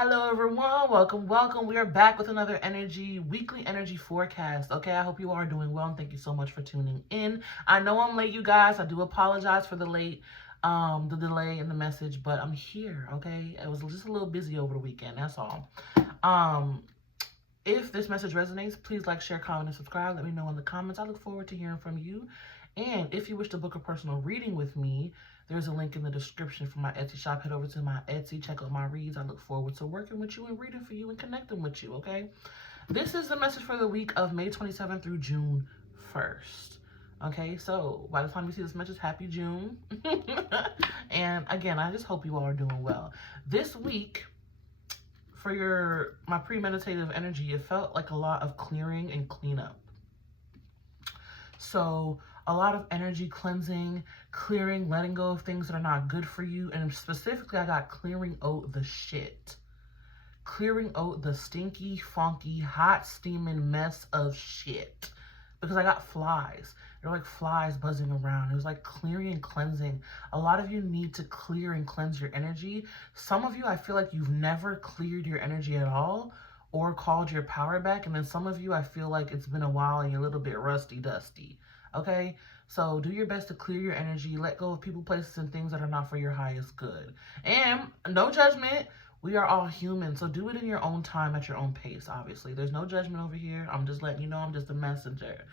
Hello everyone, welcome. We are back with another weekly energy forecast. Okay, I hope you are doing well and thank you so much for tuning in. I know I'm late, you guys. I do apologize for the delay in the message, but I'm here, okay? I was just a little busy over the weekend, that's all. If this message resonates, please like, share, comment, and subscribe. Let me know in the comments. I look forward to hearing from you. And if you wish to book a personal reading with me, there's a link in the description for my Etsy shop. Head over to my Etsy, check out my reads. I look forward to working with you and reading for you and connecting with you, okay? This is the message for the week of May 27th through June 1st. Okay, so by the time you see this message, happy June. And again, I just hope you all are doing well. This week, for my premeditative energy, it felt like a lot of clearing and cleanup. So a lot of energy cleansing, clearing, letting go of things that are not good for you. And specifically, I got clearing out the shit. Clearing out the stinky, funky, hot, steaming mess of shit. Because I got flies. They're like flies buzzing around. It was like clearing and cleansing. A lot of you need to clear and cleanse your energy. Some of you, I feel like you've never cleared your energy at all or called your power back. And then some of you, I feel like it's been a while and you're a little bit rusty-dusty. Okay? So do your best to clear your energy. Let go of people, places, and things that are not for your highest good. And no judgment. We are all human, so do it in your own time at your own pace, obviously. There's no judgment over here. I'm just letting you know I'm just a messenger.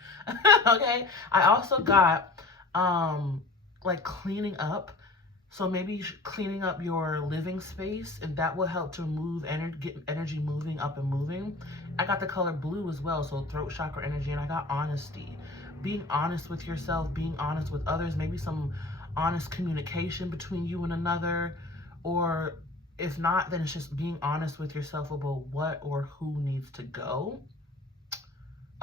Okay? I also got, like cleaning up. So maybe cleaning up your living space, and that will help to move get energy moving up and moving. I got the color blue as well, so throat chakra energy, and I got honesty. Being honest with yourself, being honest with others, maybe some honest communication between you and another, or if not, then it's just being honest with yourself about what or who needs to go.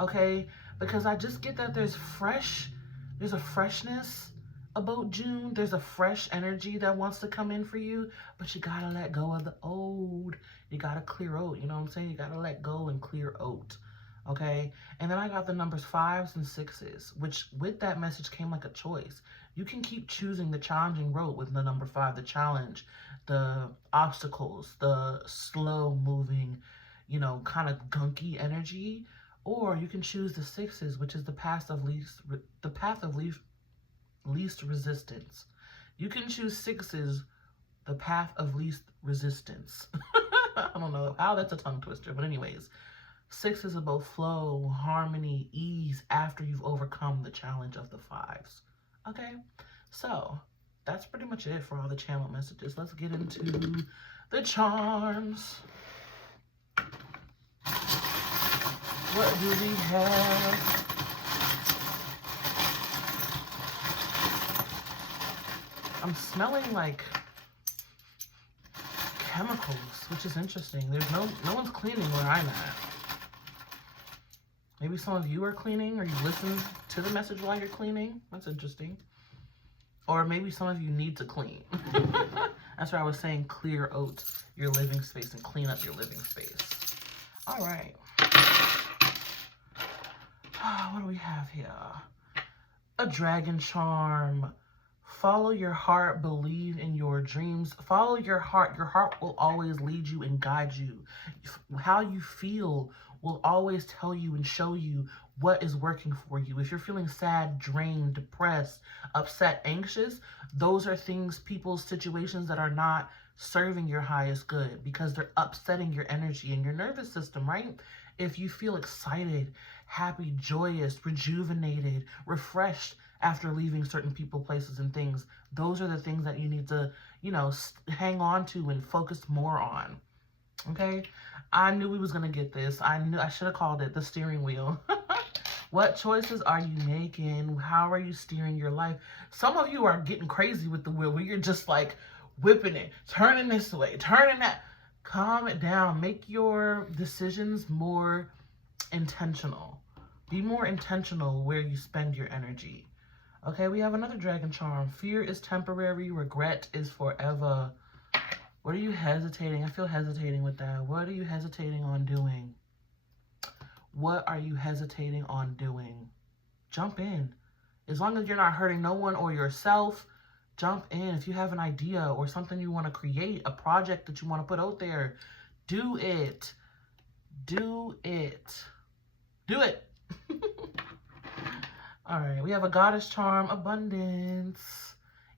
Okay? Because I just get that there's a freshness about June. There's a fresh energy that wants to come in for you, but you gotta let go of the old. You gotta clear out, you know what I'm saying? You gotta let go and clear out, okay? And then I got the numbers 5s and 6s, which with that message came like a choice. You can keep choosing the challenging road with the number 5, the challenge, the obstacles, the slow moving, you know, kind of gunky energy, or you can choose the 6s, which is the path of least resistance. You can choose 6s, the path of least resistance. I don't know how that's a tongue twister, but anyways, 6 is about flow, harmony, ease after you've overcome the challenge of the 5s. Okay, so that's pretty much it for all the channel messages. Let's get into the charms. What do we have? I'm smelling like chemicals, which is interesting. There's no one's cleaning where I'm at. Maybe some of you are cleaning, or you listen to the message while you're cleaning. That's interesting. Or maybe some of you need to clean. That's why I was saying clear out your living space and clean up your living space. All right. What do we have here? A dragon charm. Follow your heart, believe in your dreams. Follow your heart. Your heart will always lead you and guide you. How you feel will always tell you and show you what is working for you. If you're feeling sad, drained, depressed, upset, anxious, those are things, people's situations that are not serving your highest good because they're upsetting your energy and your nervous system, right? If you feel excited, happy, joyous, rejuvenated, refreshed after leaving certain people, places, and things, those are the things that you need to, you know, hang on to and focus more on. Okay? I knew we was going to get this. I should have called it the steering wheel. What choices are you making? How are you steering your life? Some of you are getting crazy with the wheel where you're just like whipping it, turning this way, turning that. Calm it down. Make your decisions more intentional. Be more intentional where you spend your energy. Okay, we have another dragon charm. Fear is temporary. Regret is forever. What are you hesitating? I feel hesitating with that. What are you hesitating on doing? What are you hesitating on doing? Jump in. As long as you're not hurting no one or yourself, jump in. If you have an idea or something you want to create, a project that you want to put out there, Do it. Do it. Do it. All right, we have a goddess charm, abundance.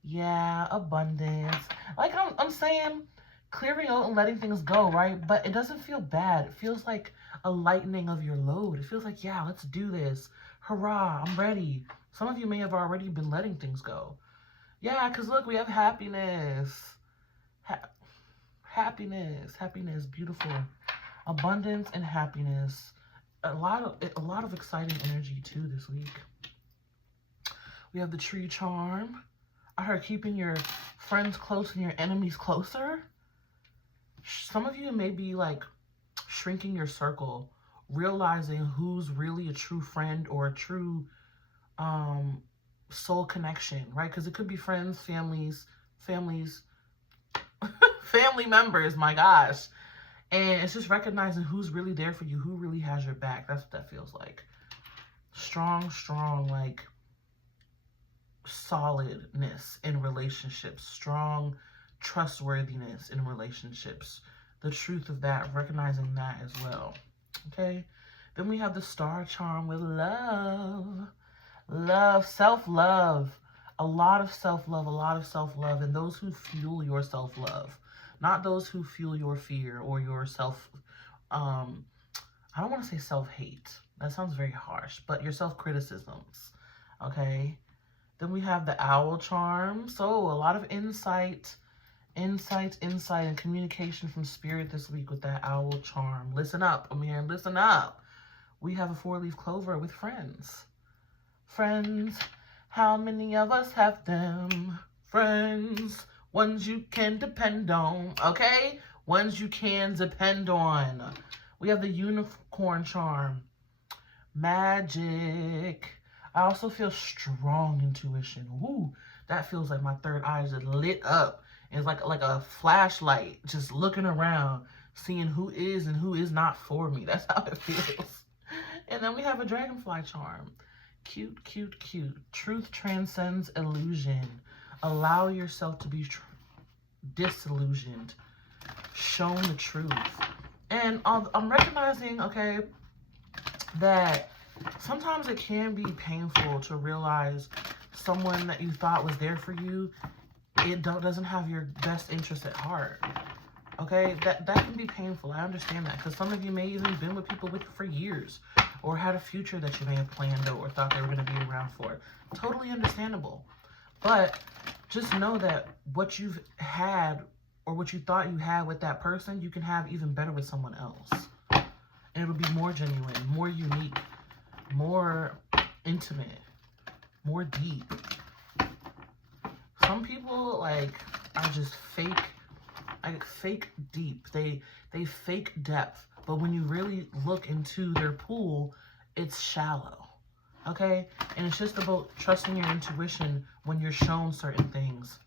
Yeah, abundance. Like I'm saying, clearing out and letting things go, right? But it doesn't feel bad. It feels like a lightening of your load. It feels like, yeah, let's do this. Hurrah, I'm ready. Some of you may have already been letting things go. Yeah, because look, we have happiness. Happiness, beautiful. Abundance and happiness. A lot of exciting energy too this week. We have the tree charm. I heard keeping your friends close and your enemies closer. Some of you may be like shrinking your circle, realizing who's really a true friend or a true soul connection, right? Because it could be friends, families, family members, my gosh. And it's just recognizing who's really there for you, who really has your back. That's what that feels like. Strong, like solidness in relationships, strong trustworthiness in relationships. The truth of that, recognizing that as well. Okay. Then we have the star charm with love. Love, self-love. A lot of self-love, and those who fuel your self-love. Not those who fuel your fear or your I don't want to say self-hate. That sounds very harsh, but your self-criticisms, okay? Then we have the owl charm. So a lot of insight, and communication from spirit this week with that owl charm. Listen up, Amir, listen up. We have a 4-leaf clover with friends. Friends, how many of us have them? Friends, ones you can depend on, okay? Ones you can depend on. We have the unicorn charm. Magic. I also feel strong intuition. Woo, that feels like my third eye is lit up. It's like a flashlight, just looking around, seeing who is and who is not for me. That's how it feels. And then we have a dragonfly charm. Cute. Truth transcends illusion. Allow yourself to be disillusioned. Shown the truth. And I'm recognizing, okay, that sometimes it can be painful to realize someone that you thought was there for you, doesn't have your best interest at heart. Okay, that can be painful. I understand that, because some of you may even been with people for years, or had a future that you may have planned or thought they were going to be around for. Totally understandable. But just know that what you've had or what you thought you had with that person, you can have even better with someone else. And it'll be more genuine, more unique, more intimate, more deep. Some people are just fake deep. They fake depth. But when you really look into their pool, it's shallow. Okay? And it's just about trusting your intuition when you're shown certain things.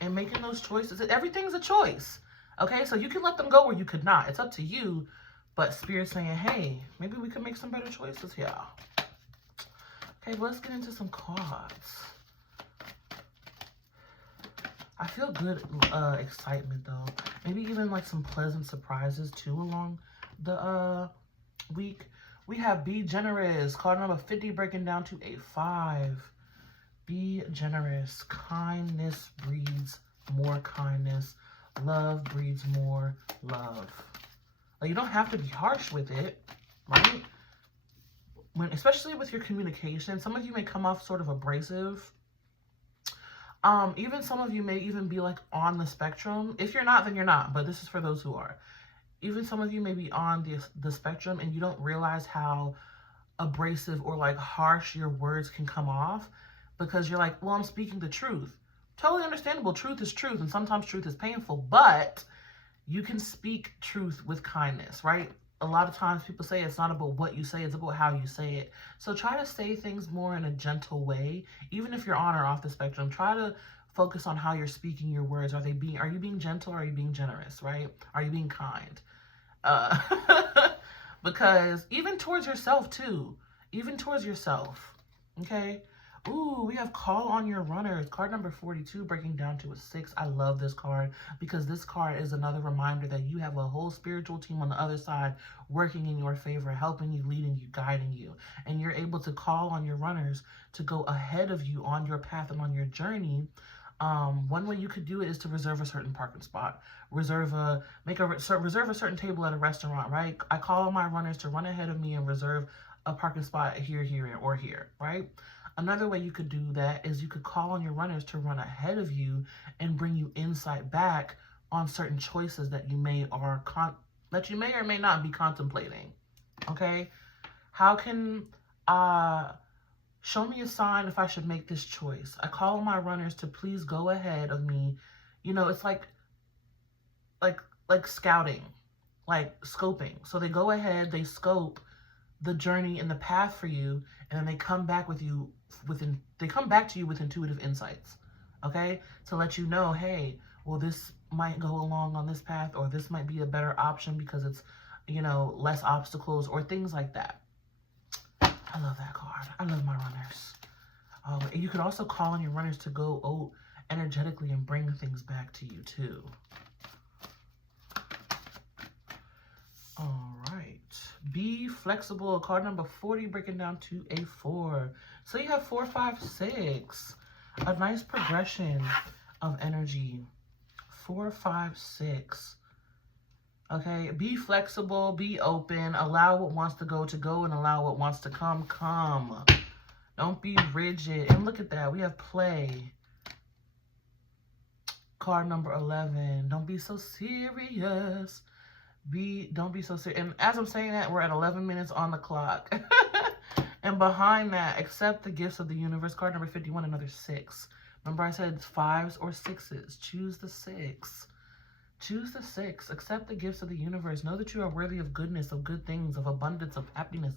And making those choices. Everything's a choice. Okay? So you can let them go or you could not. It's up to you. But Spirit's saying, hey, maybe we could make some better choices here. Okay, but let's get into some cards. I feel good excitement, though. Maybe even like some pleasant surprises, too, along the week. We have Be Generous, card number 50, breaking down to a 5. Be generous. Kindness breeds more kindness. Love breeds more love. Like, you don't have to be harsh with it, right? Especially with your communication, some of you may come off sort of abrasive. Even some of you may even be like on the spectrum. If you're not, then you're not, but this is for those who are. Even some of you may be on the spectrum and you don't realize how abrasive or like harsh your words can come off, because you're like, well, I'm speaking the truth. Totally understandable. Truth is truth, and sometimes truth is painful, but you can speak truth with kindness, right? A lot of times people say it's not about what you say, it's about how you say it. So try to say things more in a gentle way. Even if you're on or off the spectrum, try to focus on how you're speaking your words. Are you being gentle, or are you being generous, right? Are you being kind? Because even towards yourself too, okay? Ooh, we have Call on Your Runners. Card number 42, breaking down to a 6. I love this card because this card is another reminder that you have a whole spiritual team on the other side working in your favor, helping you, leading you, guiding you. And you're able to call on your runners to go ahead of you on your path and on your journey. One way you could do it is to reserve a certain parking spot. Reserve a certain table at a restaurant, right? I call on my runners to run ahead of me and reserve a parking spot here, or here, right? Another way you could do that is you could call on your runners to run ahead of you and bring you insight back on certain choices that you may or may not be contemplating. Okay? How can show me a sign if I should make this choice? I call on my runners to please go ahead of me. You know, it's like scouting, like scoping. So they go ahead, they scope the journey and the path for you, and then they come back to you with intuitive insights, okay, to let you know, hey, well, this might go along on this path, or this might be a better option because it's, you know, less obstacles or things like that. I love that card. I love my runners. And you could also call on your runners to go energetically and bring things back to you too. All right. Be flexible. Card number 40, breaking down to a 4. So you have 4, 5, 6. A nice progression of energy. 4, 5, 6. Okay. Be flexible. Be open. Allow what wants to go, and allow what wants to come. Don't be rigid. And look at that. We have play. Card number 11. Don't be so serious. Don't be so serious. And as I'm saying that, we're at 11 minutes on the clock. And behind that, accept the gifts of the universe. Card number 51, another 6. Remember I said 5s or 6s. Choose the 6. Choose the 6. Accept the gifts of the universe. Know that you are worthy of goodness, of good things, of abundance, of happiness,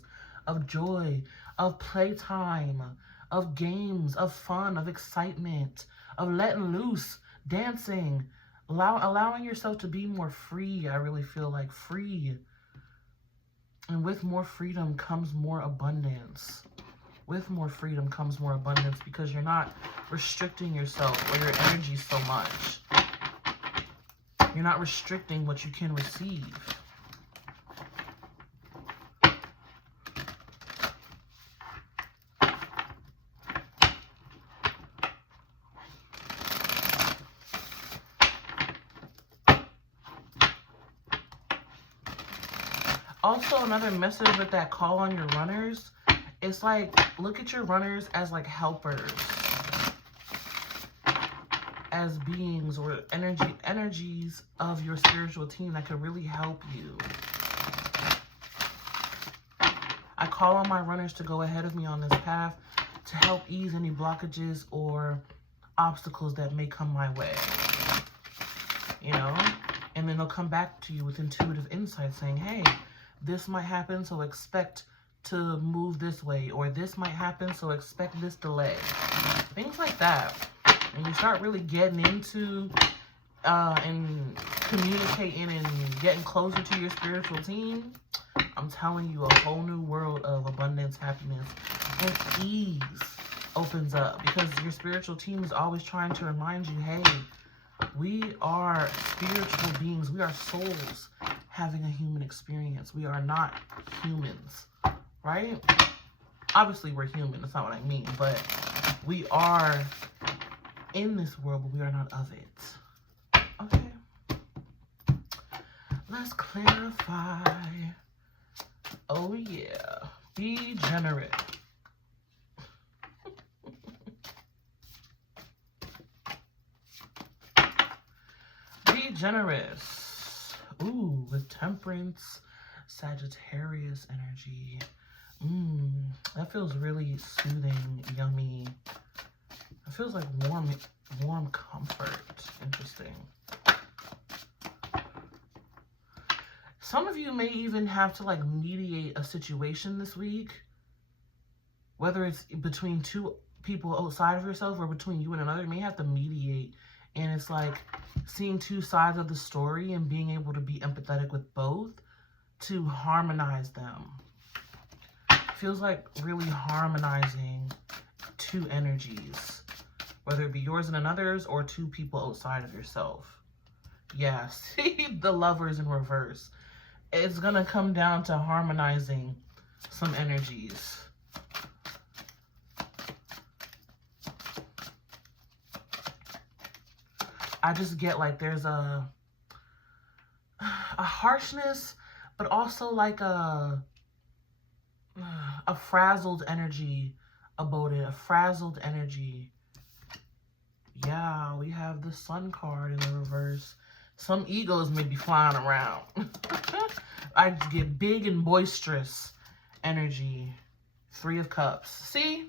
of joy, of playtime, of games, of fun, of excitement, of letting loose, dancing, allowing yourself to be more free. I really feel like free. And with more freedom comes more abundance. With more freedom comes more abundance because you're not restricting yourself or your energy so much. You're not restricting what you can receive. Also, another message with that call on your runners, it's like, look at your runners as like helpers, as beings or energies of your spiritual team that could really help you. I call on my runners to go ahead of me on this path to help ease any blockages or obstacles that may come my way, you know, and then they'll come back to you with intuitive insight saying, hey, this might happen, so expect to move this way, or this might happen, so expect this delay. Things like that. And you start really getting into and communicating and getting closer to your spiritual team, I'm telling you, a whole new world of abundance, happiness, and ease opens up, because your spiritual team is always trying to remind you, hey, we are spiritual beings. We are souls having a human experience. We are not humans, right? Obviously, we're human. That's not what I mean. But we are in this world, but we are not of it. Okay. Let's clarify. Oh, yeah. Be generous. Be generous. Ooh, with Temperance, Sagittarius energy. That feels really soothing, yummy. It feels like warm comfort. Interesting. Some of you may even have to like mediate a situation this week, whether it's between two people outside of yourself or between you and another. You may have to mediate. And it's like seeing two sides of the story and being able to be empathetic with both to harmonize them. Feels like really harmonizing two energies, whether it be yours and another's or two people outside of yourself. Yeah, see the Lovers in reverse. It's going to come down to harmonizing some energies. I just get like there's a harshness, but also like a frazzled energy about it, a frazzled energy. Yeah, we have the Sun card in the reverse. Some egos may be flying around. I get big and boisterous energy. 3 of Cups. See?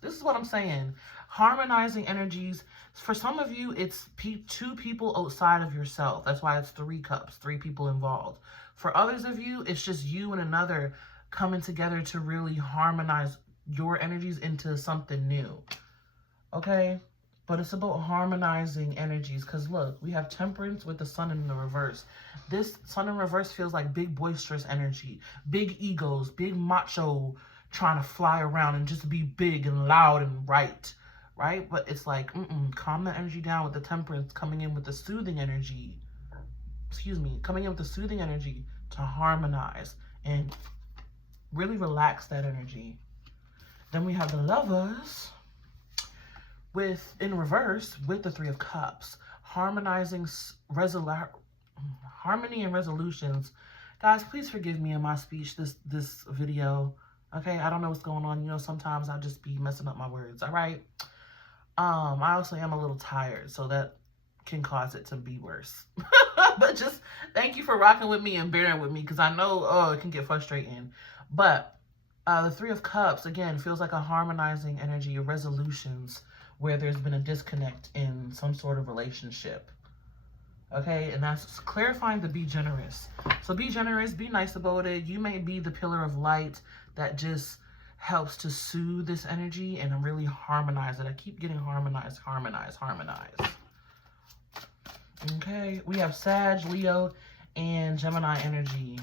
This is what I'm saying. Harmonizing energies. For some of you, it's 2 people outside of yourself. That's why it's 3 cups, 3 people involved. For others of you, it's just you and another coming together to really harmonize your energies into something new. Okay? But it's about harmonizing energies. Because look, we have Temperance with the Sun in the reverse. This Sun in reverse feels like big boisterous energy. Big egos, big macho trying to fly around and just be big and loud and right? But it's like, calm that energy down with the Temperance coming in with the soothing energy. Coming in with the soothing energy to harmonize and really relax that energy. Then we have the Lovers in reverse with the 3 of Cups, harmonizing harmony and resolutions. Guys, please forgive me in my speech this video. Okay, I don't know what's going on. You know, sometimes I'll just be messing up my words. All right. I also am a little tired, so that can cause it to be worse. But just thank you for rocking with me and bearing with me, because I know it can get frustrating. But the 3 of Cups again feels like a harmonizing energy, resolutions, where there's been a disconnect in some sort of relationship. Okay, and that's clarifying to be generous. So be generous, be nice about it. You may be the pillar of light that just helps to soothe this energy and really harmonize it. I keep getting harmonize. Okay, we have Sag, Leo, and Gemini energy.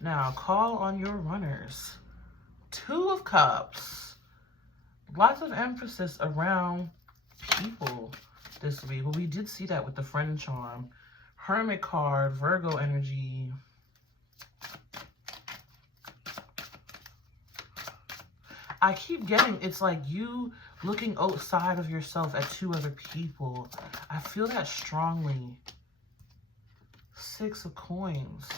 Now, call on your runners. 2 of Cups. Lots of emphasis around people this week. Well, we did see that with the Friend Charm. Hermit card, Virgo energy. I keep getting, it's like you looking outside of yourself at 2 other people. I feel that strongly. 6 of Coins.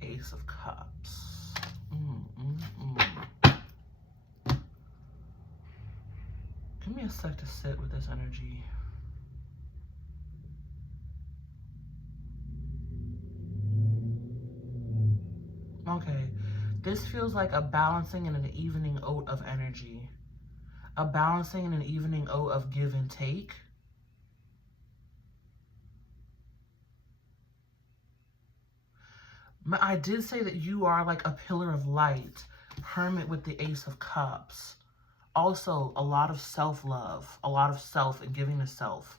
Ace of Cups. Give me a sec to sit with this energy. Okay, this feels like a balancing and an evening out of energy. A balancing and an evening out of give and take. I did say that you are like a pillar of light. Hermit with the Ace of Cups. Also, a lot of self-love. A lot of self and giving to self.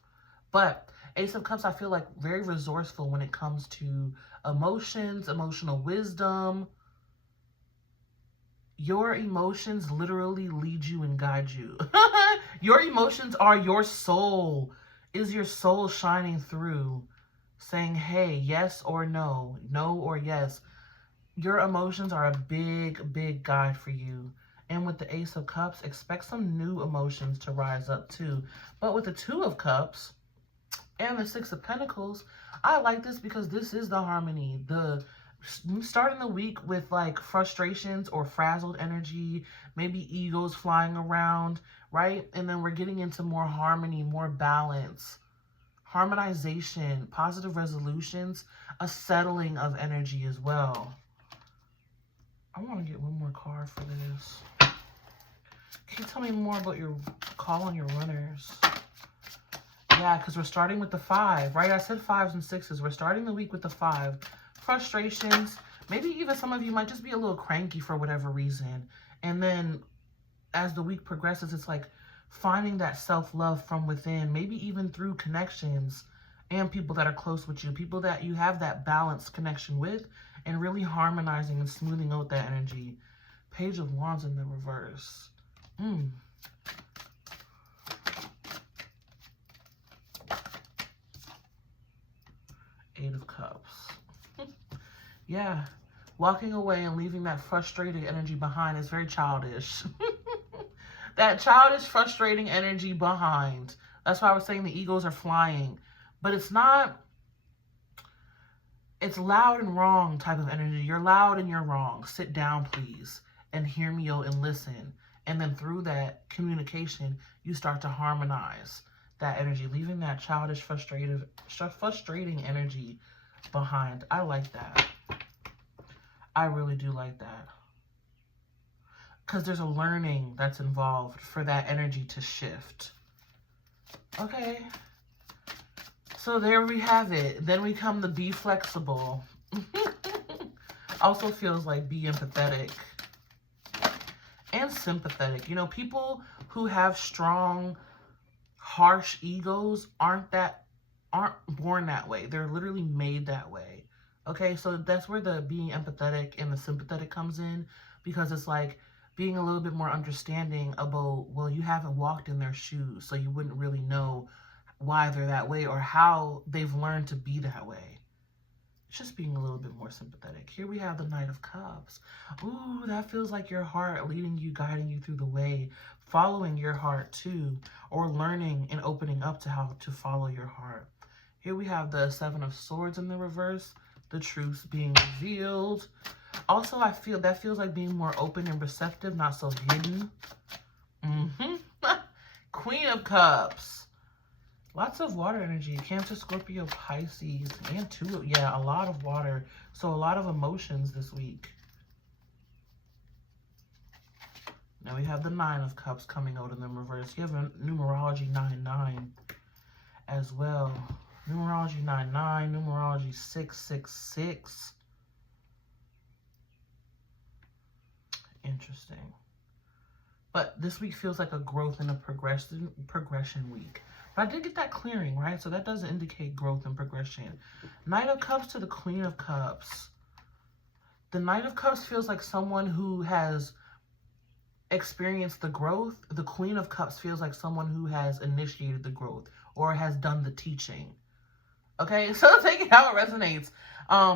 But Ace of Cups, I feel like very resourceful when it comes to emotions, emotional wisdom. Your emotions literally lead you and guide you. Your emotions are your soul. Is your soul shining through? Saying, hey, yes or no, no or yes. Your emotions are a big, big guide for you. And with the Ace of Cups, expect some new emotions to rise up too. But with the 2 of Cups and the 6 of Pentacles, I like this because this is the harmony. Starting the week with like frustrations or frazzled energy, maybe egos flying around, right? And then we're getting into more harmony, more balance, harmonization, positive resolutions, a settling of energy as well. I want to get one more card for this. Can you tell me more about your call on your runners? Yeah, because we're starting with the 5, right? I said 5s and 6s. We're starting the week with the 5. Frustrations. Maybe even some of you might just be a little cranky for whatever reason. And then as the week progresses, it's like finding that self-love from within, maybe even through connections and people that are close with you, people that you have that balanced connection with, and really harmonizing and smoothing out that energy. Page of Wands in the reverse. Eight of Cups. Yeah. Walking away and leaving that frustrated energy behind is very childish. That childish, frustrating energy behind. That's why I was saying the egos are flying. But it's not... It's loud and wrong type of energy. You're loud and you're wrong. Sit down, please, and hear me out and listen. And then through that communication, you start to harmonize that energy, leaving that childish, frustrating energy behind. I like that. I really do like that. Because there's a learning that's involved for that energy to shift. Okay. So there we have it. Then we come to be flexible. Also feels like be empathetic and sympathetic. You know, people who have strong, harsh egos aren't born that way. They're literally made that way. Okay, so that's where the being empathetic and the sympathetic comes in, because it's like being a little bit more understanding about, well, you haven't walked in their shoes, so you wouldn't really know why they're that way or how they've learned to be that way. It's just being a little bit more sympathetic. Here we have the Knight of Cups. Ooh, that feels like your heart leading you, guiding you through the way, following your heart too, or learning and opening up to how to follow your heart. Here we have the Seven of Swords in the reverse, the truths being revealed. Also, I feel that feels like being more open and receptive, not so hidden. Queen of Cups. Lots of water energy. Cancer, Scorpio, Pisces, and yeah, a lot of water. So a lot of emotions this week. Now we have the Nine of Cups coming out in the reverse. You have a numerology 9-9 as well. Numerology 9-9, numerology 6-6-6. Interesting. But this week feels like a growth and a progression week. But I did get that clearing, right? So that does indicate growth and progression. Knight of Cups to the Queen of Cups. The Knight of Cups feels like someone who has experienced the growth. The Queen of Cups feels like someone who has initiated the growth or has done the teaching. Okay, so take it how it resonates.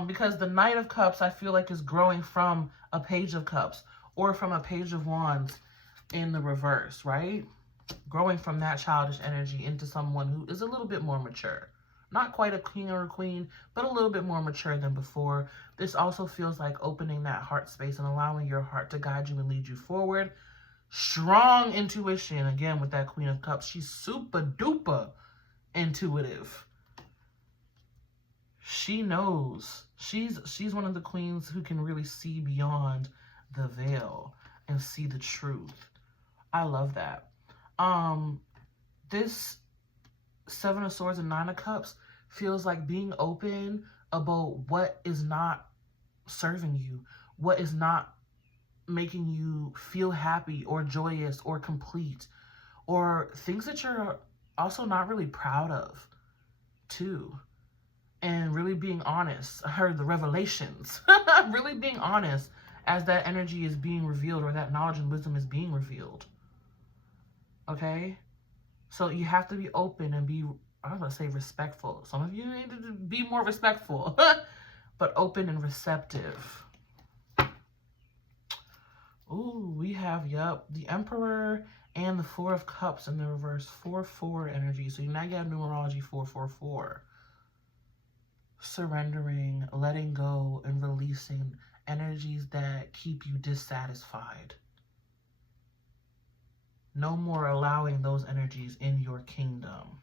Because the Knight of Cups, I feel like, is growing from a Page of Cups or from a Page of Wands in the reverse, right? Growing from that childish energy into someone who is a little bit more mature. Not quite a king or a queen, but a little bit more mature than before. This also feels like opening that heart space and allowing your heart to guide you and lead you forward. Strong intuition, again, with that Queen of Cups. She's super duper intuitive. She knows. She's one of the queens who can really see beyond the veil and see the truth. I love that. This Seven of Swords and Nine of Cups feels like being open about what is not serving you, what is not making you feel happy or joyous or complete, or things that you're also not really proud of too. And really being honest. I heard the revelations. Really being honest as that energy is being revealed, or that knowledge and wisdom is being revealed. Okay? So you have to be open and be, I was going to say respectful. Some of you need to be more respectful. But open and receptive. Ooh, we have, the Emperor and the Four of Cups in the reverse. 4-4 energy. So now you have numerology 4-4-4. Surrendering, letting go, and releasing energies that keep you dissatisfied. No more allowing those energies in your kingdom.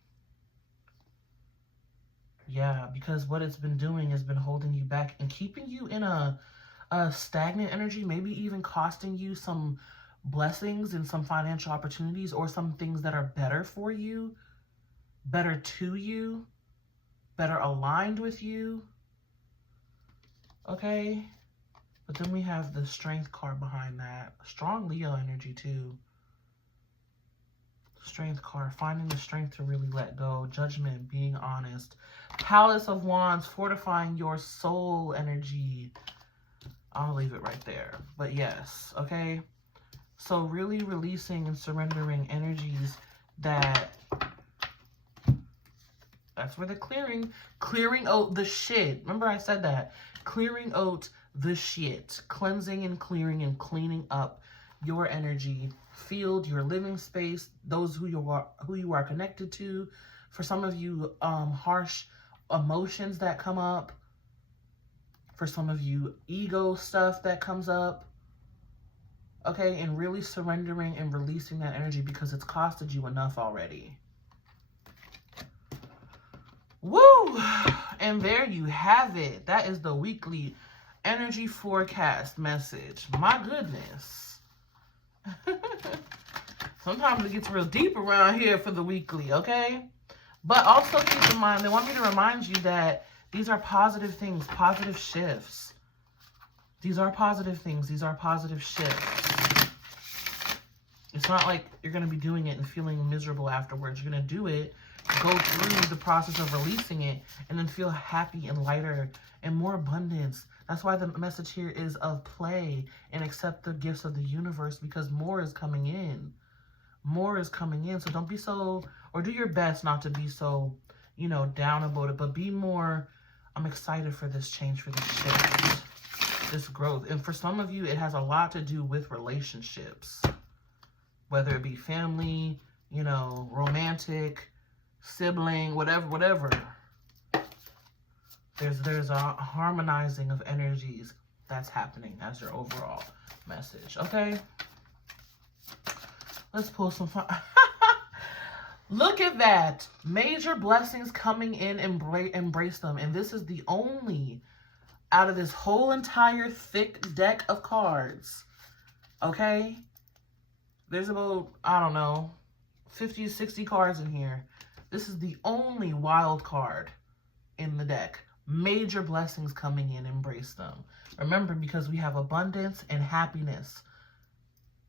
Yeah, because what it's been doing has been holding you back and keeping you in a stagnant energy, maybe even costing you some blessings and some financial opportunities, or some things that are better for you, better to you, better aligned with you. Okay? But then we have the Strength card behind that. Strong Leo energy too. Strength card, finding the strength to really let go. Judgment, being honest. Palace of Wands, fortifying your soul energy. I'll leave it right there. But yes, okay? So really releasing and surrendering energies that... That's where the clearing out the shit. Remember I said that. Clearing out the shit. Cleansing and cleaning up your energy field, your living space, those who you are connected to. For some of you, harsh emotions that come up. For some of you, ego stuff that comes up. Okay, and really surrendering and releasing that energy because it's costed you enough already. Woo! And there you have it. That is the weekly energy forecast message. My goodness. Sometimes it gets real deep around here for the weekly, okay? But also keep in mind, they want me to remind you that these are positive things, positive shifts. These are positive things. These are positive shifts. It's not like you're going to be doing it and feeling miserable afterwards. You're going to do it, go through the process of releasing it, and then feel happy and lighter and more abundance. That's why the message here is of play and accept the gifts of the universe, because more is coming in. More is coming in. So don't be so, or do your best not to be so, you know, down about it, but be more, I'm excited for this change, for this shift, this growth. And for some of you, it has a lot to do with relationships, whether it be family, you know, romantic, sibling, whatever. There's a harmonizing of energies that's happening as your overall message, okay? Let's pull some fun. Look at that. Major blessings coming in, embrace them. And this is the only, out of this whole entire thick deck of cards, okay? There's about, I don't know, 50 to 60 cards in here. This is the only wild card in the deck. Major blessings coming in, embrace them. Remember, because we have abundance and happiness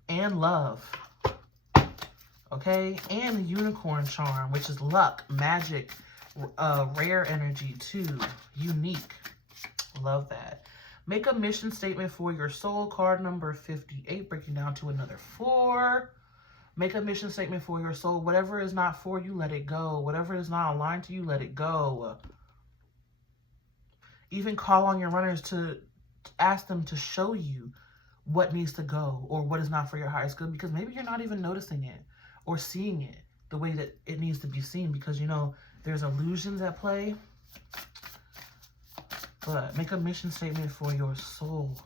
and love. Okay, and the unicorn charm, which is luck, magic, rare energy too, unique. Love that. Make a mission statement for your soul, card number 58, breaking down to another 4. Make a mission statement for your soul. Whatever is not for you, let it go. Whatever is not aligned to you, let it go. Even call on your runners to ask them to show you what needs to go or what is not for your highest good, because maybe you're not even noticing it or seeing it the way that it needs to be seen, because, you know, there's illusions at play. But make a mission statement for your soul.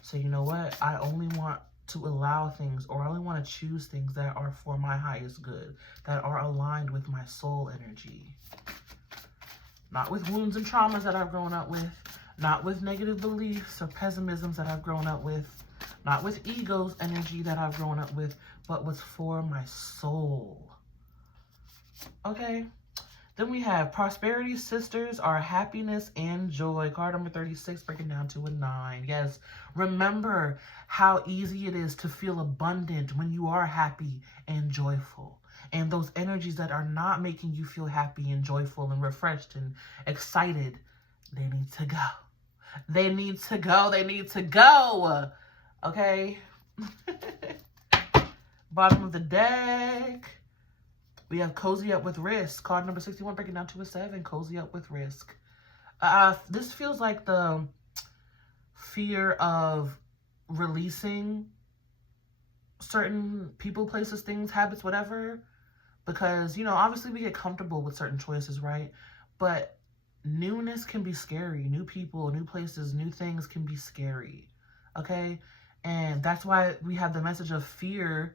So, you know what? I only want to allow things, or I only want to choose things that are for my highest good, that are aligned with my soul energy. Not with wounds and traumas that I've grown up with, not with negative beliefs or pessimisms that I've grown up with, not with ego's energy that I've grown up with, but what's for my soul. Okay? Then we have Prosperity Sisters, our happiness and joy. Card number 36, breaking down to a 9. Yes, remember how easy it is to feel abundant when you are happy and joyful. And those energies that are not making you feel happy and joyful and refreshed and excited, they need to go. They need to go. They need to go. Okay? Bottom of the deck. We have Cozy Up with Risk. Card number 61, breaking down to a 7. Cozy Up with Risk. This feels like the fear of releasing certain people, places, things, habits, whatever. Because, you know, obviously we get comfortable with certain choices, right? But newness can be scary. New people, new places, new things can be scary. Okay? And that's why we have the message of fear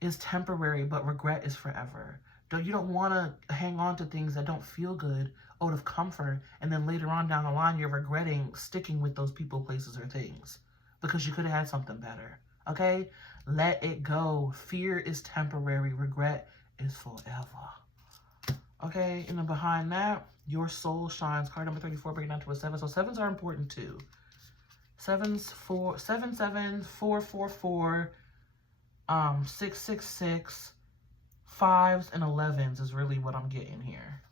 is temporary, but regret is forever. You don't want to hang on to things that don't feel good out of comfort, and then later on down the line, you're regretting sticking with those people, places, or things because you could have had something better. Okay? Let it go. Fear is temporary. Regret is forever. Okay? And then behind that, your soul shines. Card number 34, breaking down to a 7. So 7s are important too. 7s, 7, 4, 4, 4, 6, 6, 6, 5s and 11s is really what I'm getting here.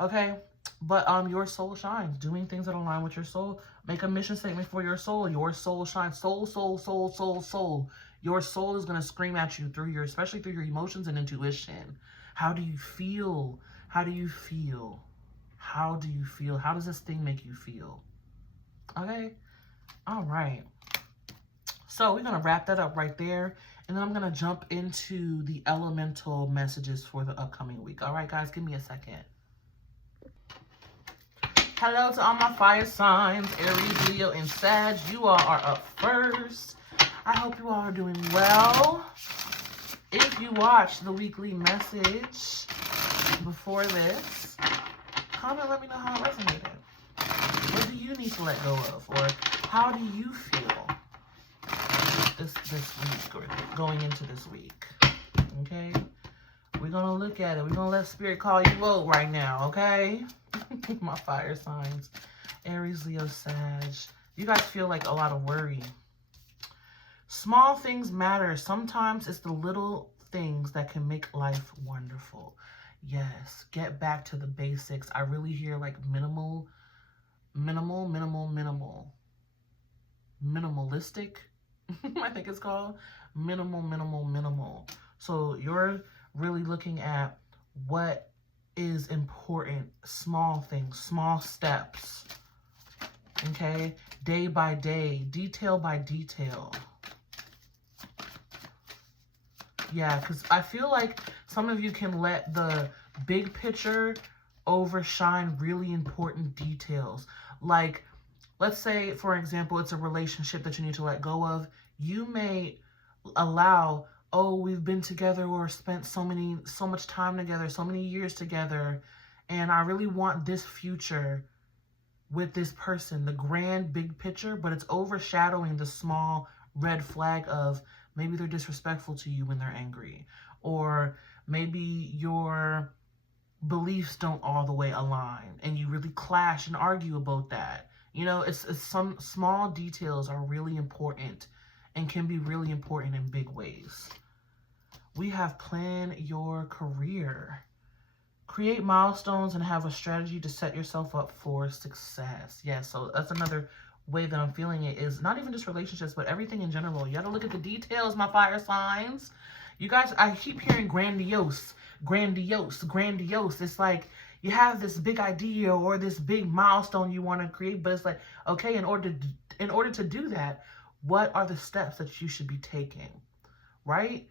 Okay? But your soul shines. Doing things that align with your soul. Make a mission statement for your soul. Your soul shines. Soul, soul, soul, soul, soul. Your soul is going to scream at you through your, especially through your emotions and intuition. How do you feel? How do you feel? How do you feel? How does this thing make you feel? Okay? All right. So we're going to wrap that up right there. And then I'm going to jump into the elemental messages for the upcoming week. All right, guys, give me a second. Hello to all my fire signs, Aries, Leo, and Sag. You all are up first. I hope you all are doing well. If you watched the weekly message before this, comment, let me know how it resonated. What do you need to let go of? Or how do you feel this week or going into this week? Okay? We're going to look at it. We're going to let Spirit call you out right now, okay? My fire signs, Aries, Leo, Sag. You guys feel like a lot of worry. Small things matter. Sometimes it's the little things that can make life wonderful. Yes, get back to the basics. I really hear like minimalistic, I think it's called. Minimal. So you're really looking at what is important, small things, small steps, okay? Day by day, detail by detail. Yeah, because I feel like some of you can let the big picture overshine really important details. Like, let's say, for example, it's a relationship that you need to let go of. You may allow, oh, we've been together or spent so much time together, so many years together, and I really want this future with this person, the grand big picture, but it's overshadowing the small red flag of maybe they're disrespectful to you when they're angry, or maybe your beliefs don't all the way align and you really clash and argue about that. You know, it's some small details are really important and can be really important in big ways. We have plan your career. Create milestones and have a strategy to set yourself up for success. Yeah, so that's another way that I'm feeling it, is not even just relationships, but everything in general. You got to look at the details, my fire signs. You guys, I keep hearing grandiose. It's like you have this big idea or this big milestone you want to create, but it's like, okay, in order to do that, what are the steps that you should be taking, right?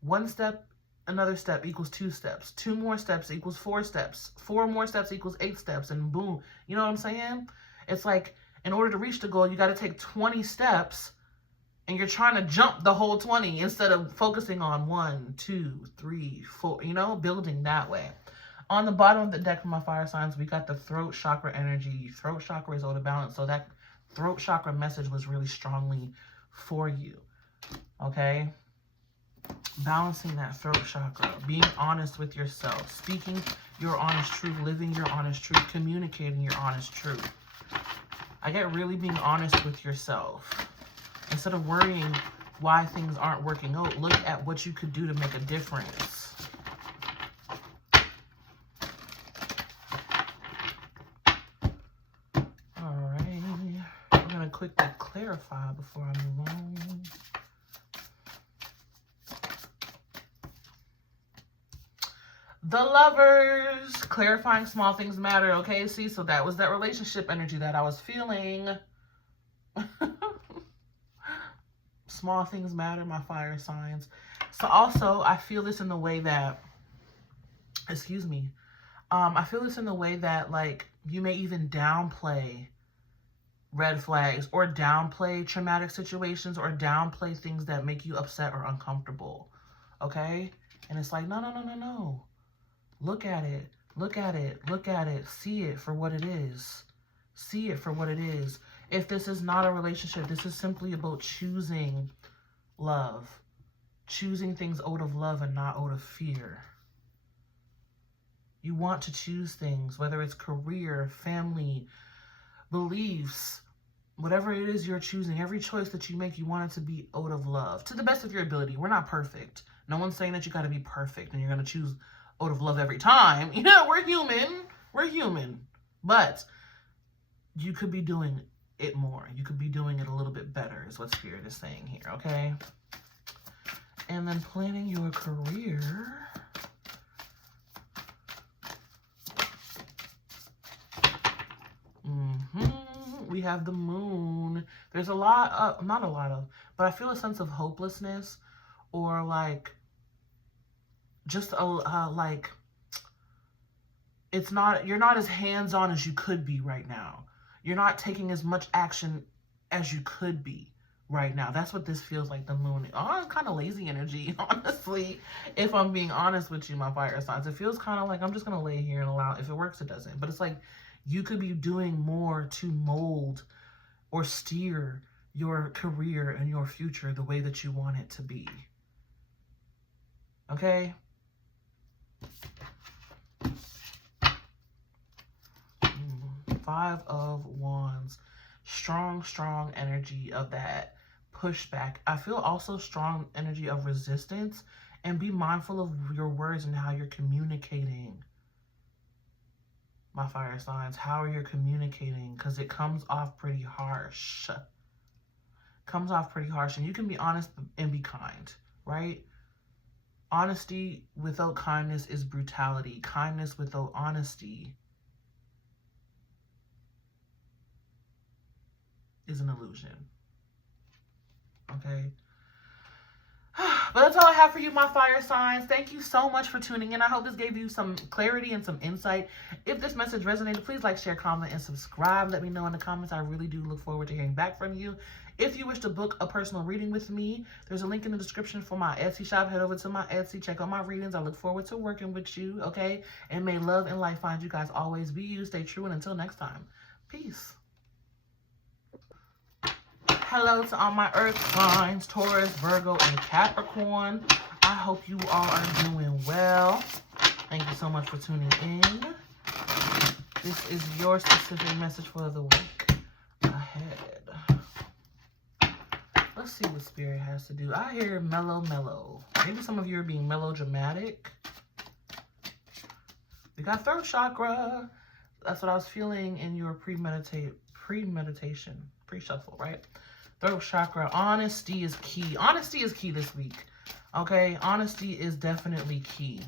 One step, another step equals 2 steps. 2 more steps equals 4 steps. 4 more steps equals 8 steps, and boom. You know what I'm saying? It's like, in order to reach the goal, you got to take 20 steps, and you're trying to jump the whole 20 instead of focusing on 1, 2, 3, 4, you know, building that way. On the bottom of the deck for my fire signs, we got the throat chakra energy. Throat chakra is out of balance, so that throat chakra message was really strongly for you, okay? Balancing that throat chakra, being honest with yourself, speaking your honest truth, living your honest truth, communicating your honest truth. I get really being honest with yourself. Instead of worrying why things aren't working out, look at what you could do to make a difference. All right. I'm going to quickly clarify before I move on. The Lovers, clarifying small things matter, okay? See, so that was that relationship energy that I was feeling. Small things matter, my fire signs. So also, I feel this in the way that, I feel this in the way that, like, you may even downplay red flags or downplay traumatic situations or downplay things that make you upset or uncomfortable, okay? And it's like, no. Look at it. See it for what it is. If this is not a relationship, this is simply about choosing love. Choosing things out of love and not out of fear. You want to choose things, whether it's career, family, beliefs, whatever it is you're choosing. Every choice that you make, you want it to be out of love. To the best of your ability. We're not perfect. No one's saying that you got to be perfect and you're going to choose out of love every time. You know, we're human. We're human. But you could be doing it more. You could be doing it a little bit better is what Spirit is saying here, okay? And then planning your career. We have the moon. There's a lot of, not a lot of, but I feel a sense of hopelessness, or like just like it's not, you're not as hands-on as you could be right now. You're not taking as much action as you could be right now. That's what this feels like, the moon. Oh, it's kind of lazy energy, honestly. If I'm being honest with you, my fire signs, it feels kind of like I'm just going to lay here and allow, if it works, it doesn't. But it's like you could be doing more to mold or steer your career and your future the way that you want it to be. Okay? Five of Wands. Strong, strong energy of that pushback. I feel also strong energy of resistance, and be mindful of your words and how you're communicating. My fire signs, how are you communicating? Because it comes off pretty harsh. Comes off pretty harsh, and you can be honest and be kind, right? Honesty without kindness is brutality. Kindness without honesty is an illusion. Okay? But that's all I have for you, my fire signs. Thank you so much for tuning in. I hope this gave you some clarity and some insight. If this message resonated, please like, share, comment, and subscribe. Let me know in the comments. I really do look forward to hearing back from you. If you wish to book a personal reading with me, there's a link in the description for my Etsy shop. Head over to my Etsy. Check out my readings. I look forward to working with you, okay? And may love and light find you guys always. Be you, stay true, and until next time, peace. Hello to all my earth signs, Taurus, Virgo, and Capricorn. I hope you all are doing well. Thank you so much for tuning in. This is your specific message for the week ahead. Let's see what Spirit has to do. I hear mellow, mellow. Maybe some of you are being melodramatic. We got throat chakra. That's what I was feeling in your pre-meditation, pre-shuffle, right? Throat chakra. Honesty is key. Honesty is key this week. Okay? Honesty is definitely key.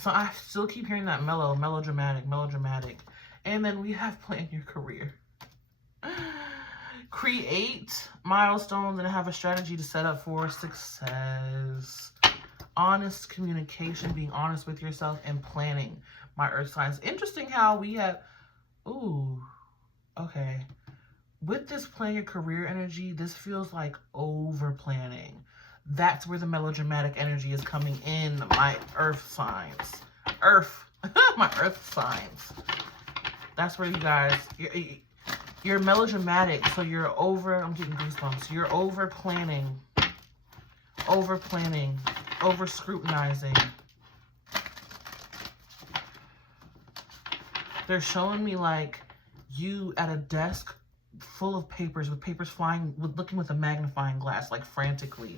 So I still keep hearing that mellow, melodramatic, melodramatic. And then we have plan your career. Create milestones and have a strategy to set up for success. Honest communication, being honest with yourself, and planning, my earth signs. Interesting how we have, ooh, okay. With this plan your career energy, this feels like over planning. That's where the melodramatic energy is coming in, my earth signs. My earth signs. That's where you guys, you're melodramatic, so you're over, I'm getting goosebumps. You're over planning, over scrutinizing. They're showing me like you at a desk full of papers, with papers flying, looking with a magnifying glass, like frantically.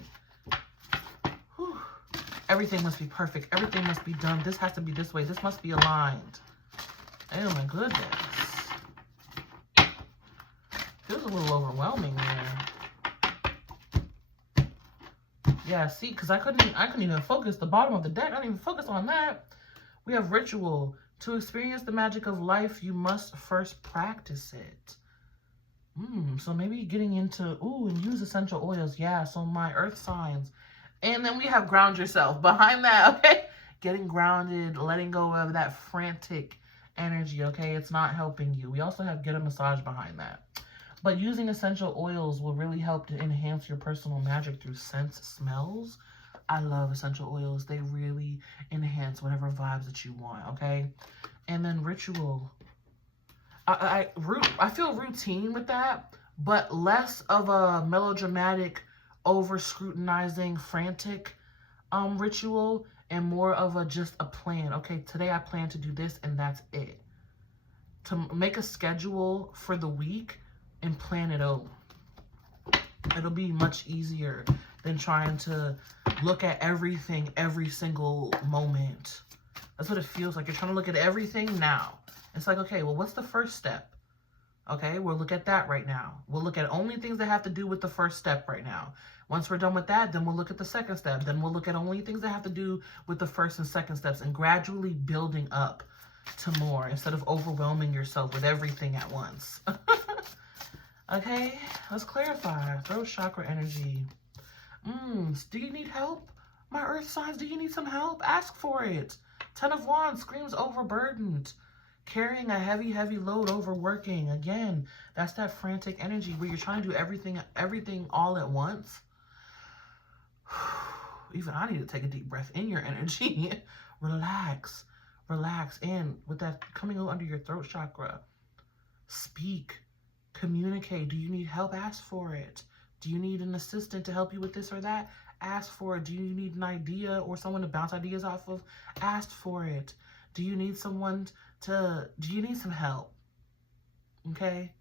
Whew. Everything must be perfect. Everything must be done. This has to be this way. This must be aligned. Oh my goodness. Feels a little overwhelming there. Yeah, see, because I couldn't even focus. The bottom of the deck, I didn't even focus on that. We have ritual. To experience the magic of life, you must first practice it. So maybe getting into, and use essential oils. Yeah, so my earth signs. And then we have ground yourself behind that, okay? Getting grounded, letting go of that frantic energy, okay? It's not helping you. We also have get a massage behind that. But using essential oils will really help to enhance your personal magic through scents, smells. I love essential oils. They really enhance whatever vibes that you want, okay? And then ritual. I feel routine with that, but less of a melodramatic, over-scrutinizing, frantic ritual, and more of a just a plan. Okay, today I plan to do this, and that's it. To make a schedule for the week and plan it out. It'll be much easier than trying to look at everything every single moment. That's what it feels like. You're trying to look at everything now. It's like, okay, well, what's the first step? Okay, we'll look at that right now. We'll look at only things that have to do with the first step right now. Once we're done with that, then we'll look at the second step. Then we'll look at only things that have to do with the first and second steps, and gradually building up to more instead of overwhelming yourself with everything at once. Okay, let's clarify. Throat chakra energy. Do you need help? My earth signs, do you need some help? Ask for it. 10 of Wands screams overburdened. Carrying a heavy, heavy load, overworking. Again, that's that frantic energy where you're trying to do everything all at once. Even I need to take a deep breath in your energy. Relax. Relax. And with that coming out under your throat chakra, speak. Communicate. Do you need help? Ask for it. Do you need an assistant to help you with this or that? Ask for it. Do you need an idea or someone to bounce ideas off of? Ask for it. Do you need someone do you need some help? Okay?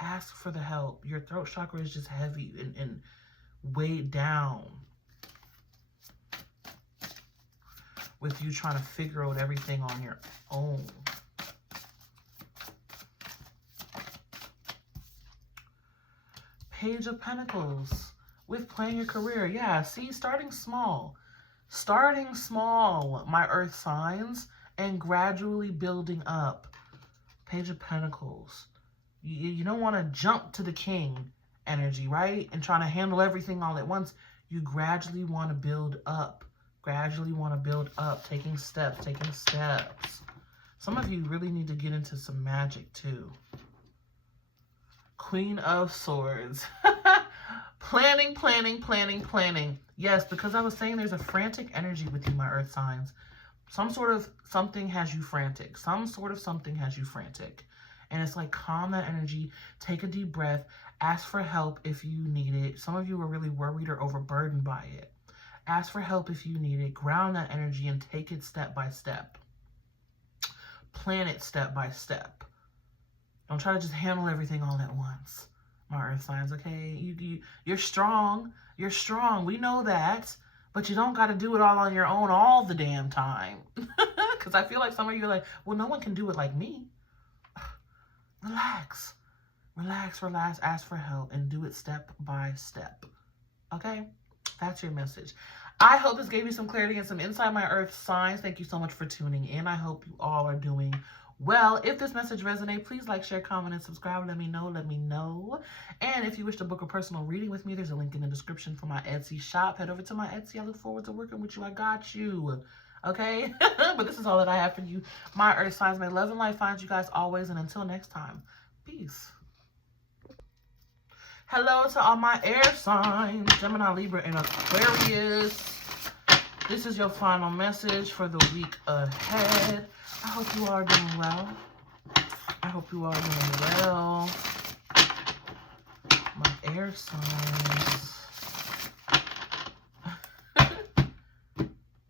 Ask for the help. Your throat chakra is just heavy and weighed down with you trying to figure out everything on your own. Page of Pentacles with planning your career. Yeah, see, starting small. Starting small, my earth signs, and gradually building up. Page of Pentacles. You don't want to jump to the king energy, right? And trying to handle everything all at once. You gradually want to build up. Gradually want to build up. Taking steps, taking steps. Some of you really need to get into some magic too. Queen of Swords. Planning, planning, planning, planning. Yes, because I was saying there's a frantic energy with you, my earth signs. Some sort of something has you frantic. Some sort of something has you frantic. And it's like, calm that energy. Take a deep breath. Ask for help if you need it. Some of you are really worried or overburdened by it. Ask for help if you need it. Ground that energy and take it step by step. Plan it step by step. Don't try to just handle everything all at once, my earth signs, okay? You're strong. You're strong. We know that. But you don't got to do it all on your own all the damn time. Because I feel like some of you are like, well, no one can do it like me. Relax. Relax, relax. Ask for help and do it step by step. Okay? That's your message. I hope this gave you some clarity and some insight, my earth signs. Thank you so much for tuning in. I hope you all are doing well. If this message resonates, please like, share, comment, and subscribe. Let me know. Let me know. And if you wish to book a personal reading with me, there's a link in the description for my Etsy shop. Head over to my Etsy. I look forward to working with you. I got you. Okay? But this is all that I have for you, my earth signs. May love and light find you guys always. And until next time, peace. Hello to all my air signs, Gemini, Libra, and Aquarius. This is your final message for the week ahead. I hope you are doing well. I hope you are doing well. My air signs.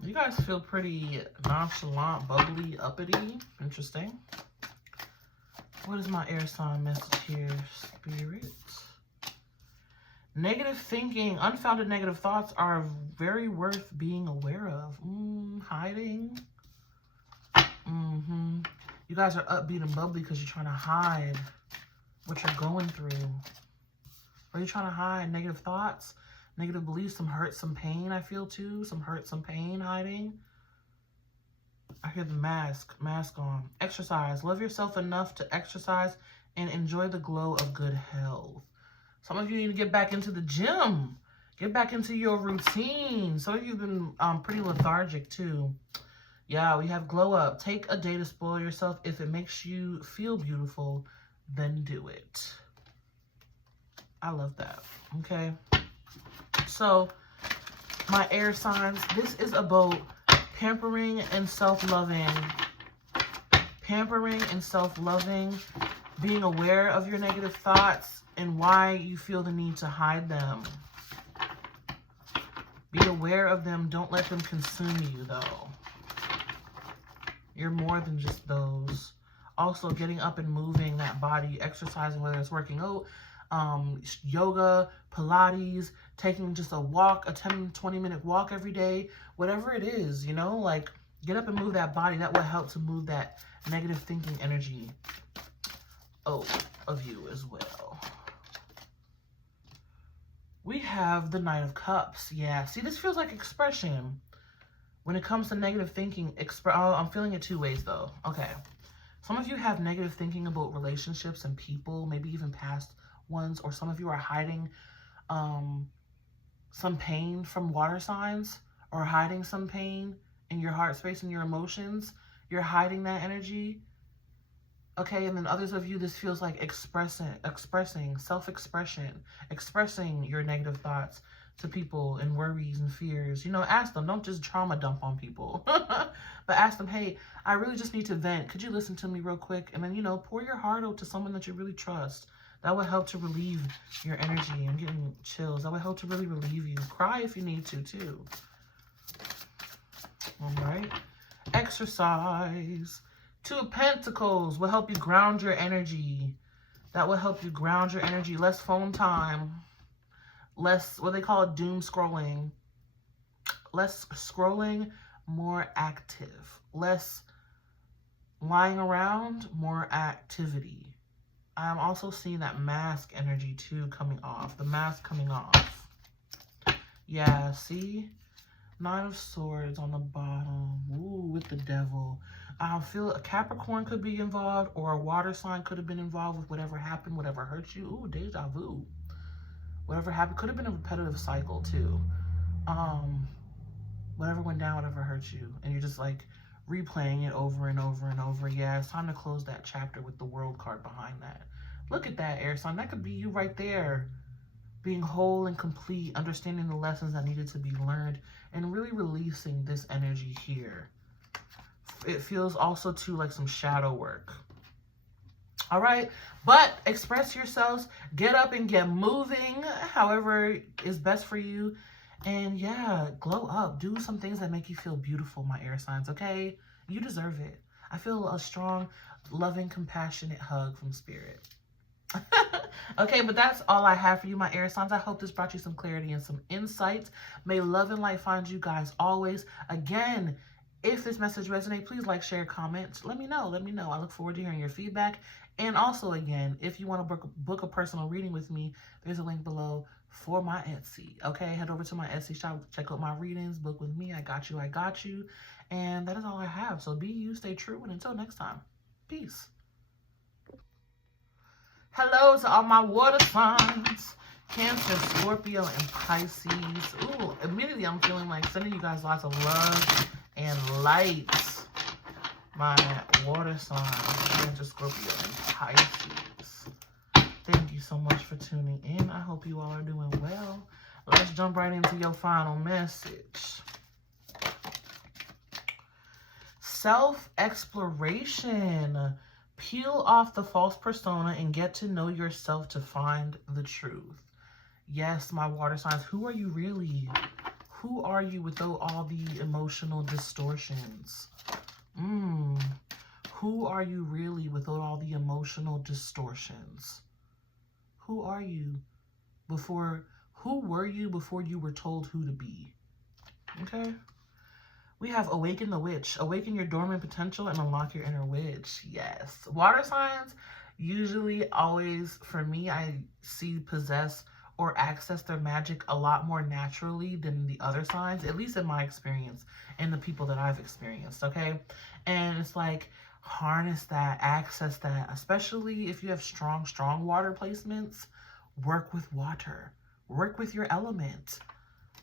You guys feel pretty nonchalant, bubbly, uppity. Interesting. What is my air sign message here, Spirit? Negative thinking, unfounded negative thoughts are very worth being aware of. Hiding. You guys are upbeat and bubbly because you're trying to hide what you're going through. Or you're trying to hide negative thoughts, negative beliefs, some hurt, some pain, I feel too. Some hurt, some pain hiding. I hear the mask on. Exercise. Love yourself enough to exercise and enjoy the glow of good health. Some of you need to get back into the gym. Get back into your routine. Some of you have been pretty lethargic too. Yeah, we have glow up. Take a day to spoil yourself. If it makes you feel beautiful, then do it. I love that. Okay. So, my air signs, this is about pampering and self-loving. Pampering and self-loving. Being aware of your negative thoughts and why you feel the need to hide them. Be aware of them. Don't let them consume you, though. You're more than just those. Also, getting up and moving that body, exercising, whether it's working out, yoga, Pilates, taking just a walk, a 10, 20-minute walk every day, whatever it is, you know, like get up and move that body. That will help to move that negative thinking energy out of you as well. We have the Knight of Cups. Yeah, see, this feels like expression. When it comes to negative thinking, I'm feeling it two ways though. Okay. Some of you have negative thinking about relationships and people, maybe even past ones, or some of you are hiding some pain from water signs, or hiding some pain in your heart space and your emotions. You're hiding that energy. Okay, and then others of you, this feels like expressing, self-expression, expressing your negative thoughts to people and worries and fears. You know, ask them, don't just trauma dump on people, but ask them, hey, I really just need to vent. Could you listen to me real quick? And then, you know, pour your heart out to someone that you really trust. That would help to relieve your energy. I'm getting chills. That would help to really relieve you. Cry if you need to, too. All right. Exercise. Two of Pentacles will help you ground your energy. That will help you ground your energy. Less phone time. Less, what they call it, doom scrolling. Less scrolling, more active. Less lying around, more activity. I'm also seeing that mask energy too coming off. The mask coming off. Yeah, see? Nine of Swords on the bottom. Ooh, with the Devil. I feel a Capricorn could be involved, or a water sign could have been involved with whatever happened, whatever hurt you. Ooh, deja vu. Whatever happened could have been a repetitive cycle too. Whatever went down, whatever hurt you, and you're just like replaying it over and over and over. Yeah, it's time to close that chapter with the World card behind that. Look at that, air sign. That could be you right there, being whole and complete, understanding the lessons that needed to be learned, and really releasing this energy here. It feels also too like some shadow work. All right, but express yourselves, get up and get moving, however is best for you. And yeah, glow up. Do some things that make you feel beautiful, my air signs, okay? You deserve it. I feel a strong, loving, compassionate hug from Spirit. Okay, but that's all I have for you, my air signs. I hope this brought you some clarity and some insights. May love and light find you guys always. Again, if this message resonates, please like, share, comment. Let me know. Let me know. I look forward to hearing your feedback. And also, again, if you want to book a personal reading with me, there's a link below for my Etsy. Okay, head over to my Etsy shop, check out my readings, book with me. I got you. I got you. And that is all I have. So be you, stay true, and until next time, peace. Hello to all my water signs, Cancer, Scorpio, and Pisces. Ooh, immediately I'm feeling like sending you guys lots of love and light. My water signs, Cancer, Scorpio, and Pisces. Thank you so much for tuning in. I hope you all are doing well. Let's jump right into your final message. Self-exploration. Peel off the false persona and get to know yourself to find the truth. Yes, my water signs, who are you really? Who are you without all the emotional distortions? Who are you really without all the emotional distortions? Who are you before, who were you before you were told who to be? Okay. We have Awaken the Witch. Awaken your dormant potential and unlock your inner witch. Yes. Water signs, usually always, for me, I see possess or access their magic a lot more naturally than the other signs, at least in my experience and the people that I've experienced, okay? And it's like, harness that, access that, especially if you have strong water placements. Work with water. Work with your element.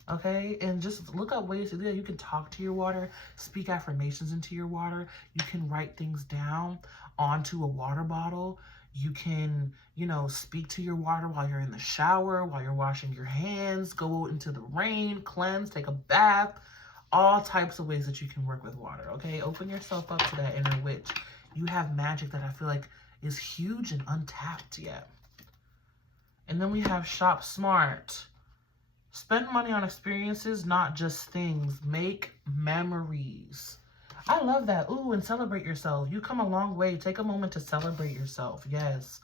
Okay, and just look up ways to do that. You can talk to your water, speak affirmations into your water. You can write things down onto a water bottle. You can, you know, speak to your water while you're in the shower, while you're washing your hands, go out into the rain, cleanse, take a bath. All types of ways that you can work with water, okay? Open yourself up to that inner witch. You have magic that I feel like is huge and untapped yet. And then we have Shop Smart. Spend money on experiences, not just things. Make memories. I love that. Ooh, and celebrate yourself. You come a long way. Take a moment to celebrate yourself. Yes.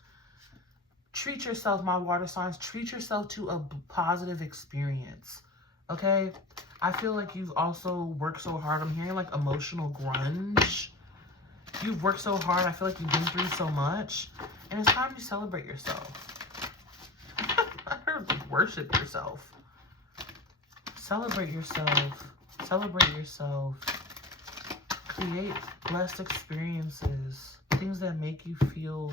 Treat yourself, my water signs. Treat yourself to a positive experience. Okay? I feel like you've also worked so hard. I'm hearing like emotional grunge. You've worked so hard. I feel like you've been through so much. And it's time to celebrate yourself. I heard worship yourself. Celebrate yourself. Celebrate yourself. Create blessed experiences. Things that make you feel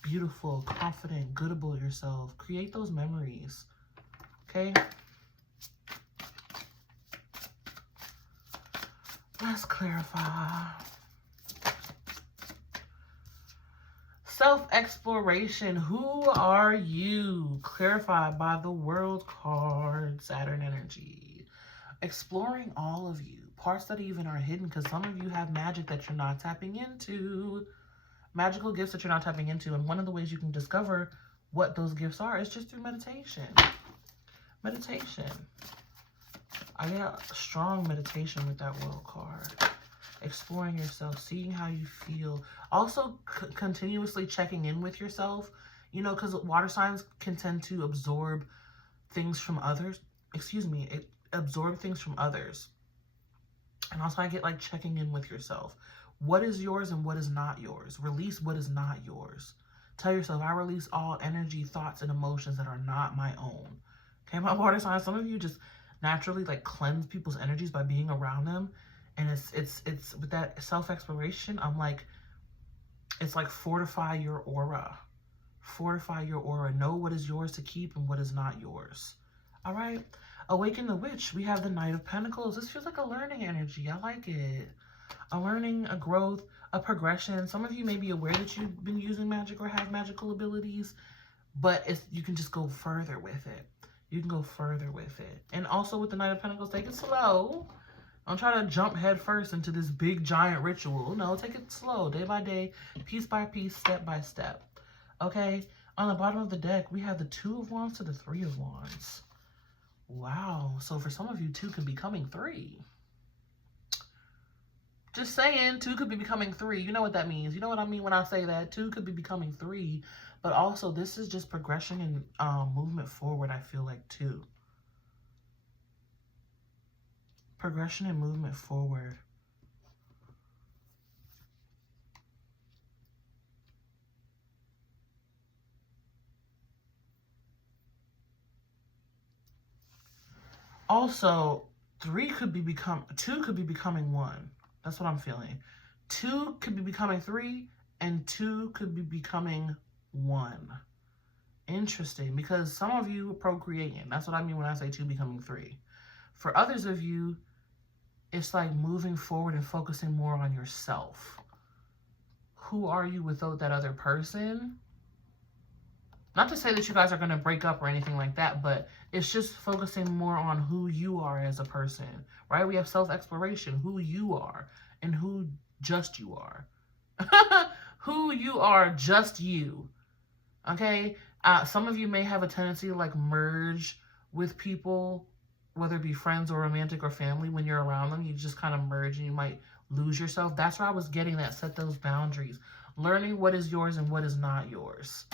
beautiful, confident, good about yourself. Create those memories. Okay? Let's clarify. Self-exploration. Who are you? Clarified by the World card, Saturn energy. Exploring all of you. Parts that even are hidden, because some of you have magic that you're not tapping into. Magical gifts that you're not tapping into. And one of the ways you can discover what those gifts are is just through meditation. Meditation. I got strong meditation with that World card. Exploring yourself, seeing how you feel. Also, continuously checking in with yourself. You know, because water signs can tend to absorb things from others. Absorb things from others. And also, I get like checking in with yourself. What is yours and what is not yours? Release what is not yours. Tell yourself, I release all energy, thoughts, and emotions that are not my own. Okay, my water signs, some of you just naturally like cleanse people's energies by being around them. And it's with that self-exploration, I'm like, it's like fortify your aura. Fortify your aura. Know what is yours to keep and what is not yours. All right. Awaken the Witch. We have the Knight of Pentacles. This feels like a learning energy. I like it. A learning, a growth, a progression. Some of you may be aware that you've been using magic or have magical abilities, but you can just go further with it. You can go further with it. And also with the Knight of Pentacles, take it slow. Don't try to jump head first into this big giant ritual. No, take it slow, day by day, piece by piece, step by step. Okay? On the bottom of the deck, we have the Two of Wands to the Three of Wands. Wow. So for some of you, 2 could be becoming 3. Just saying, 2 could be becoming 3. You know what that means. You know what I mean when I say that. 2 could be becoming 3. But also, this is just progression and movement forward, I feel like, too. Progression and movement forward. Also, 2 could be becoming 1. That's what I'm feeling. 2 could be becoming 3, and 2 could be becoming 1. Interesting, because some of you are procreating. That's what I mean when I say 2 becoming 3. For others of you, it's like moving forward and focusing more on yourself. Who are you without that other person? Not to say that you guys are going to break up or anything like that, but it's just focusing more on who you are as a person, right? We have self-exploration, who you are and who just you are. Who you are, just you. Okay? Some of you may have a tendency to like merge with people, whether it be friends or romantic or family. When you're around them, you just kind of merge and you might lose yourself. That's where I was getting that. Set those boundaries. Learning what is yours and what is not yours.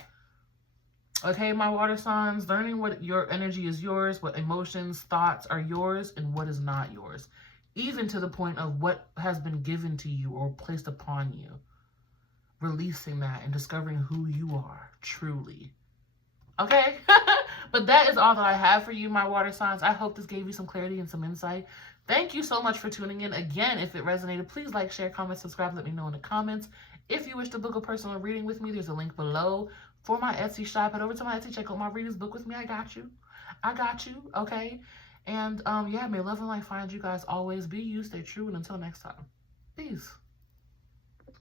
Okay, my water signs, learning what your energy is yours, what emotions, thoughts are yours, and what is not yours. Even to the point of what has been given to you or placed upon you. Releasing that and discovering who you are, truly. Okay? But that is all that I have for you, my water signs. I hope this gave you some clarity and some insight. Thank you so much for tuning in. Again, if it resonated, please like, share, comment, subscribe. Let me know in the comments. If you wish to book a personal reading with me, there's a link below for my Etsy shop. Head over to my Etsy, check out my readings, book with me. I got you. I got you. Okay? And yeah, may love and light find you guys always. Be you, stay true, and until next time. Peace.